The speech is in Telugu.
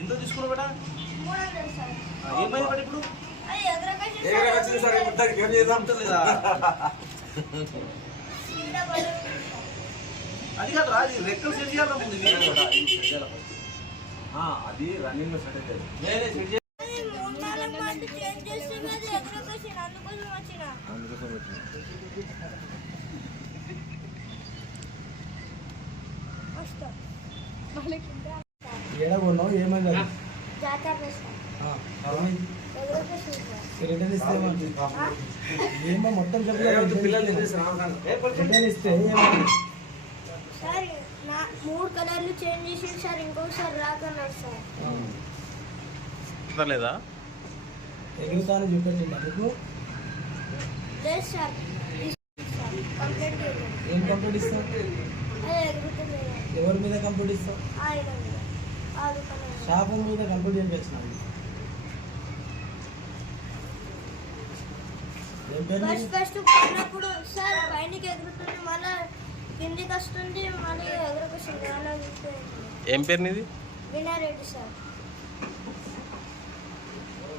ఎంత తీసుకున్నావు బేటా? 300 సార్. ఏమైంది బేట ఇప్పుడు? ఎగరకొచ్చింది సార్ మొత్తానికి ఏం చేద్దాం లేదా? అది కాదు రా, అది రెక్కలు సెట్ చేయాలి ముందు. అది రన్నింగ్ లో సెట్ అయ్యేది. నేనే సెట్ చేయాలి. అందుకోసం వచ్చింది. ఏడగొన్నావు ఏమైంది అది? రిటర్న్ ఇస్తే ఏమో మొత్తం పిల్లలు రిటర్న్ ఇస్తే ఏమైంది? సార్ 3 కలర్లు చేంజ్ చేసి సార్ ఇంకొకసారి రాకన్నారు సార్. లేదా ఎగురుతాను చూపెట్టింది అందుకు లేదు సార్. కంప్లీట్ ఏం కంప్లీట్ ఇస్తావు? ఎగురుతుంది ఎవరి మీద కంప్లీట్ ఇస్తావు? ఆయన మీద 6 కలర్లు. షాపు మీద కంప్లీట్ చేయించినావు. ఏం పేరు నీది? ఫస్ట్ పడినప్పుడు సార్ పైనకి ఎగురుతుంది, మళ్ళీ కిందికి వస్తుంది, మళ్ళీ ఎగురకొస్తుంది. అలా ఏం పేరు నీది? వినారెడ్డి సార్.